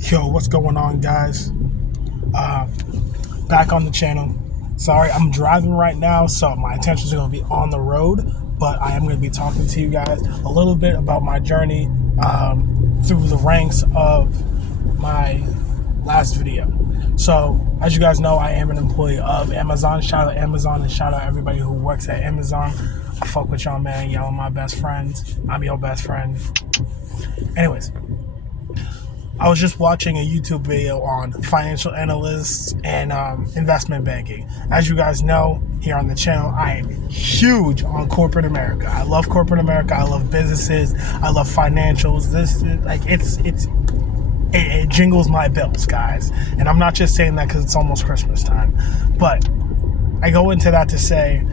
Yo, what's going on, guys? Back on the channel. Sorry, I'm driving right now, so my intentions are going to be on the road, but I am going to be talking to you guys a little bit about my journey through the ranks of my last video. So, as you guys know, I am an employee of Amazon. Shout out Amazon and shout out everybody who works at Amazon. I fuck with y'all, man. Y'all are my best friends. I'm your best friend. Anyways, I was just watching a YouTube video on financial analysts and investment banking. As you guys know, here on the channel, I am huge on corporate America. I love corporate America. I love businesses. I love financials. It jingles my bells, guys. And I'm not just saying that because it's almost Christmas time. But I go into that to say,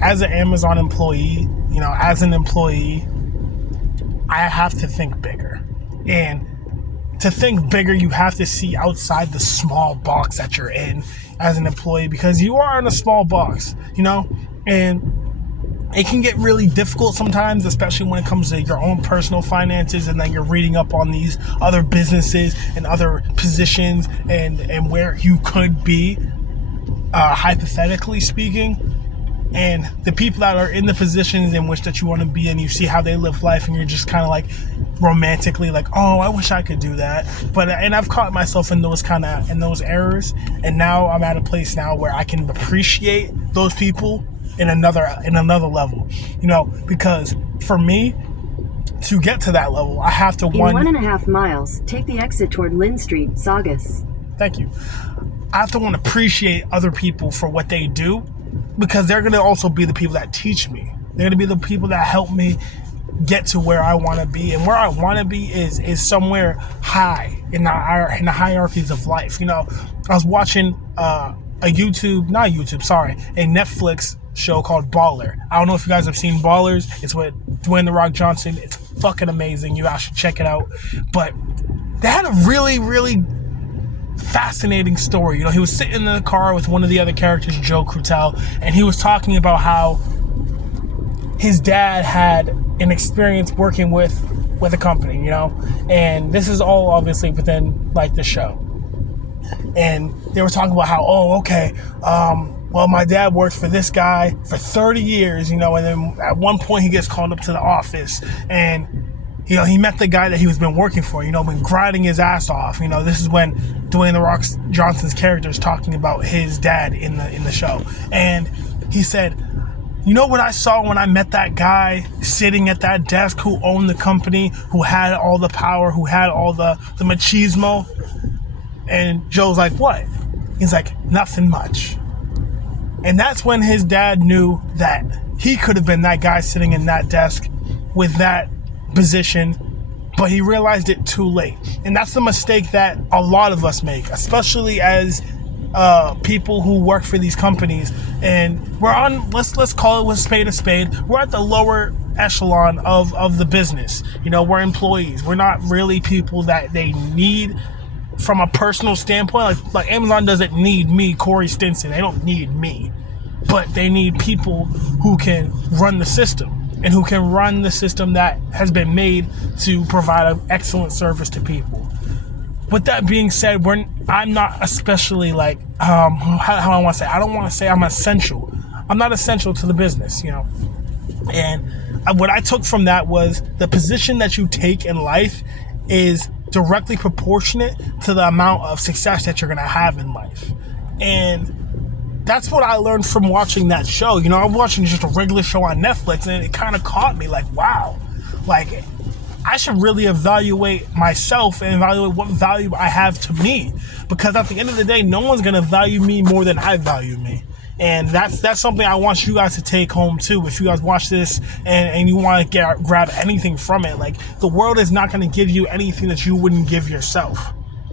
as an Amazon employee, as an employee, I have to think bigger. And to think bigger, you have to see outside the small box that you're in as an employee, because you are in a small box, and it can get really difficult sometimes, especially when it comes to your own personal finances, and then you're reading up on these other businesses and other positions and where you could be, hypothetically speaking. And the people that are in the positions in which that you want to be in, you see how they live life, and you're just kind of like romantically like, oh, I wish I could do that. And I've caught myself in those errors, and now I'm at a place now where I can appreciate those people in another level, because for me to get to that level, I have to in 1.5 miles, take the exit toward Lynn Street, Saugus. Thank you. I have to want to appreciate other people for what they do, because they're going to also be the people that teach me. They're going to be the people that help me get to where I want to be. And where I want to be is somewhere high in the hierarchies of life. I was watching a Netflix show called Baller. I don't know if you guys have seen Ballers. It's with Dwayne "The Rock" Johnson. It's fucking amazing. You guys should check it out. But they had a really, really fascinating story. He was sitting in the car with one of the other characters, Joe Crutel, and he was talking about how his dad had an experience working with a company, and this is all obviously within like the show. And they were talking about how, well, my dad worked for this guy for 30 years, and then at one point he gets called up to the office, and he met the guy that he was been working for, been grinding his ass off. This is when Dwayne "The Rock" Johnson's character is talking about his dad in the show. And he said, what I saw when I met that guy sitting at that desk who owned the company, who had all the power, who had all the machismo? And Joe's like, what? He's like, nothing much. And that's when his dad knew that he could have been that guy sitting in that desk with that position, but he realized it too late. And that's the mistake that a lot of us make, especially as people who work for these companies. And we're on, let's call it with spade a spade, we're at the lower echelon of the business. We're employees. We're not really people that they need from a personal standpoint. Like Amazon doesn't need me, Corey Stinson. They don't need me, but they need people who can run the system, and who can run the system that has been made to provide an excellent service to people. With that being said, I'm not especially like, how I want to say, I don't want to say I'm essential. I'm not essential to the business, And what I took from that was the position that you take in life is directly proportionate to the amount of success that you're going to have in life. And that's what I learned from watching that show. I'm watching just a regular show on Netflix, and it kind of caught me like, wow, like I should really evaluate myself and evaluate what value I have to me, because at the end of the day, no one's going to value me more than I value me. And that's something I want you guys to take home too. If you guys watch this and you want to grab anything from it, like, the world is not going to give you anything that you wouldn't give yourself.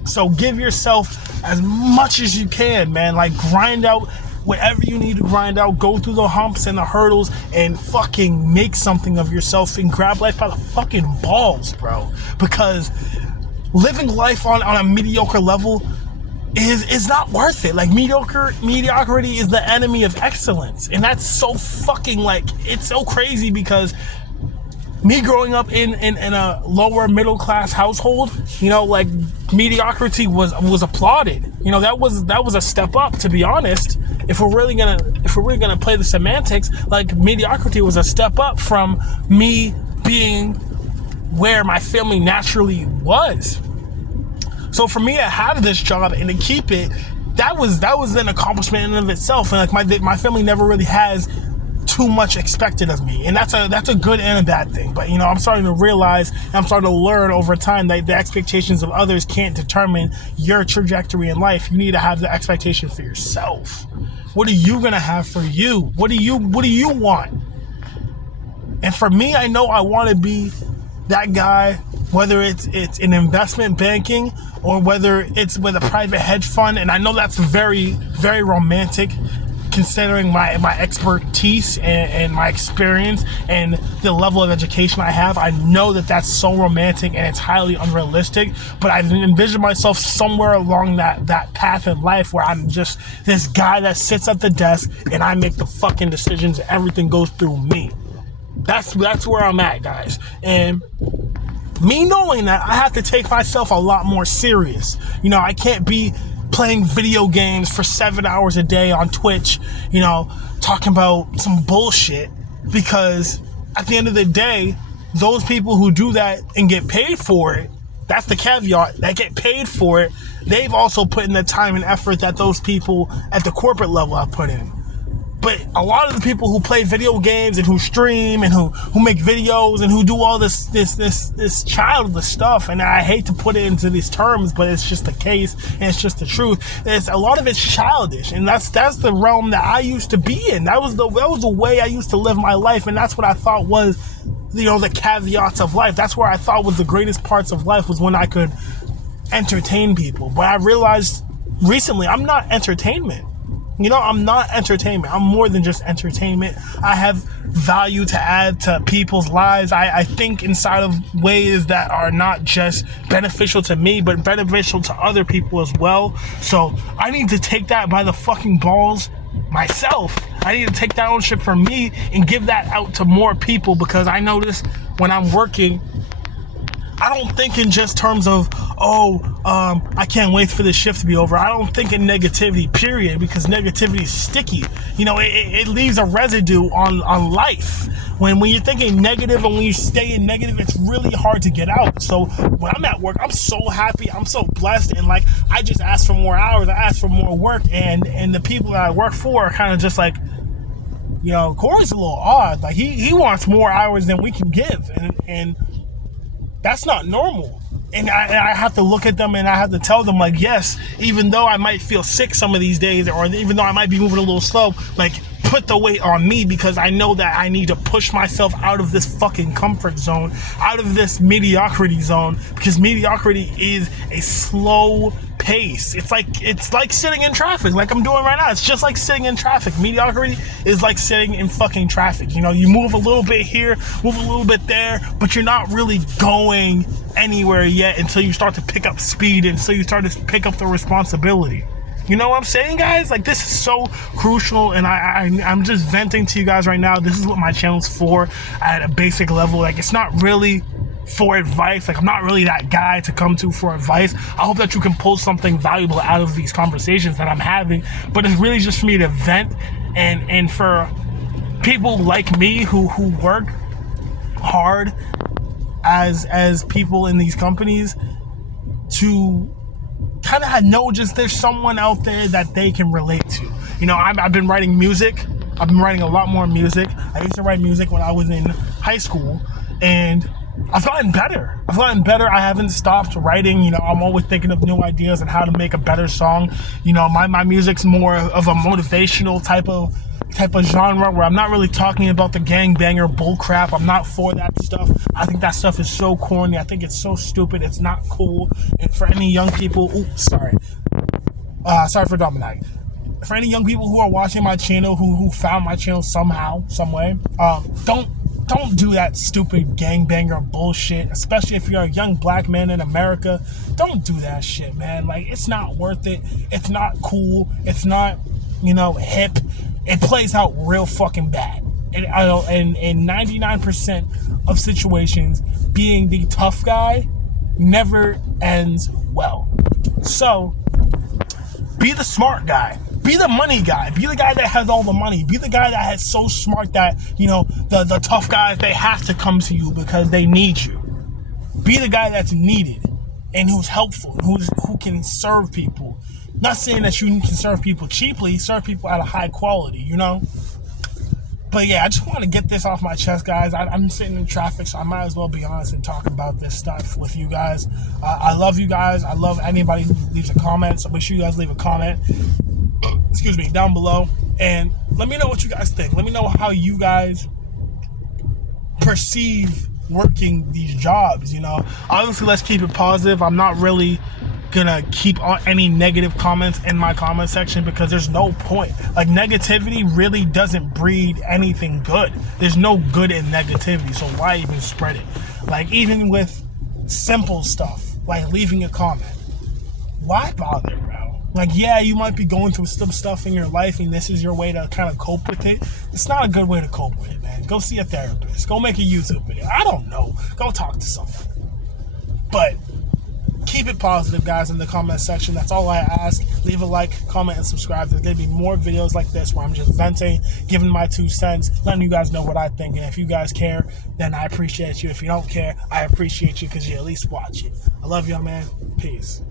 So give yourself as much as you can, man. Like, grind out whatever you need to grind out. Go through the humps and the hurdles and fucking make something of yourself, and grab life by the fucking balls, bro. Because living life on a mediocre level is not worth it. Like, mediocrity is the enemy of excellence. And that's so fucking, like, it's so crazy, because me growing up in a lower middle class household, like mediocrity was applauded. That was a step up, to be honest. If we're really gonna play the semantics, like mediocrity was a step up from me being where my family naturally was. So for me to have this job and to keep it, that was an accomplishment in and of itself. And like my family never really has too much expected of me, and that's a good and a bad thing. But I'm starting to realize, and I'm starting to learn over time that the expectations of others can't determine your trajectory in life. You need to have the expectation for yourself. What are you gonna have for you? What do you want? And for me, I know I want to be that guy, whether it's in investment banking or whether it's with a private hedge fund. And I know that's very, very romantic, considering my expertise and my experience and the level of education I have. I know that that's so romantic and it's highly unrealistic, but I envision myself somewhere along that path in life where I'm just this guy that sits at the desk and I make the fucking decisions and everything goes through me. That's where I'm at, guys. And me knowing that, I have to take myself a lot more serious. I can't be playing video games for 7 hours a day on Twitch, talking about some bullshit, because at the end of the day, those people who do that and get paid for it, that's the caveat, that get paid for it, they've also put in the time and effort that those people at the corporate level have put in. But a lot of the people who play video games and who stream and who make videos and who do all this childish stuff, and I hate to put it into these terms, but it's just the case and it's just the truth. A lot of it's childish, and that's the realm that I used to be in. That was the way I used to live my life, and that's what I thought was, the caveats of life. That's where I thought was the greatest parts of life, was when I could entertain people. But I realized recently, I'm not entertainment. I'm not entertainment. I'm more than just entertainment. I have value to add to people's lives. I think inside of ways that are not just beneficial to me, but beneficial to other people as well. So I need to take that by the fucking balls myself. I need to take that ownership for me and give that out to more people, because I notice when I'm working, I don't think in just terms of, I can't wait for this shift to be over. I don't think in negativity, period, because negativity is sticky. It leaves a residue on life. When you're thinking negative and when you stay in negative, it's really hard to get out. So when I'm at work, I'm so happy, I'm so blessed, and like, I just ask for more hours, I ask for more work, and the people that I work for are kind of just like, Corey's a little odd. Like he wants more hours than we can give, and that's not normal. And I have to look at them and I have to tell them, like, yes, even though I might feel sick some of these days, or even though I might be moving a little slow, like, put the weight on me, because I know that I need to push myself out of this fucking comfort zone, out of this mediocrity zone, because mediocrity is a slow pace. It's like sitting in traffic, like I'm doing right now. It's just like sitting in traffic. Mediocrity is like sitting in fucking traffic. You move a little bit here, move a little bit there, but you're not really going anywhere yet until you start to pick up speed, and until you start to pick up the responsibility. You know what I'm saying, guys? Like, this is so crucial, and I'm just venting to you guys right now. This is what my channel's for at a basic level. Like, it's not really for advice. Like, I'm not really that guy to come to for advice. I hope that you can pull something valuable out of these conversations that I'm having, but it's really just for me to vent, and for people like me who work hard as people in these companies to kind of know just there's someone out there that they can relate to. I've been writing music. I've been writing a lot more music. I used to write music when I was in high school, and I've gotten better. I haven't stopped writing. I'm always thinking of new ideas and how to make a better song. My music's more of a motivational type of genre, where I'm not really talking about the gangbanger bullcrap. I'm not for that stuff. I think that stuff is so corny. I think it's so stupid. It's not cool. And for any young people, sorry for Dominic. For any young people who are watching my channel, who found my channel somehow, some way, don't do that stupid gangbanger bullshit, especially if you're a young black man in America. Don't do that shit, man. Like, it's not worth it. It's not cool. It's not, hip. It plays out real fucking bad. and in 99% of situations, being the tough guy never ends well. So, be the smart guy. Be the money guy. Be the guy that has all the money. Be the guy that is so smart that, the tough guys, they have to come to you because they need you. Be the guy that's needed and who's helpful, who can serve people. Not saying that you can serve people cheaply, serve people at a high quality, But yeah, I just want to get this off my chest, guys. I'm sitting in traffic, so I might as well be honest and talk about this stuff with you guys. I love you guys. I love anybody who leaves a comment, so make sure you guys leave a comment, down below. And let me know what you guys think. Let me know how you guys perceive working these jobs, Obviously, let's keep it positive. I'm not really gonna keep on any negative comments in my comment section because there's no point. Like, negativity really doesn't breed anything good. There's no good in negativity, so why even spread it? Like, even with simple stuff like leaving a comment, why bother, bro? Like, yeah, you might be going through some stuff in your life and this is your way to kind of cope with it. It's not a good way to cope with it, man. Go see a therapist. Go make a YouTube video. I don't know. Go talk to someone. But keep it positive, guys, in the comment section. That's all I ask. Leave a like, comment, and subscribe. There's going to be more videos like this where I'm just venting, giving my 2 cents, letting you guys know what I think. And if you guys care, then I appreciate you. If you don't care, I appreciate you because you at least watch it. I love y'all, man. Peace.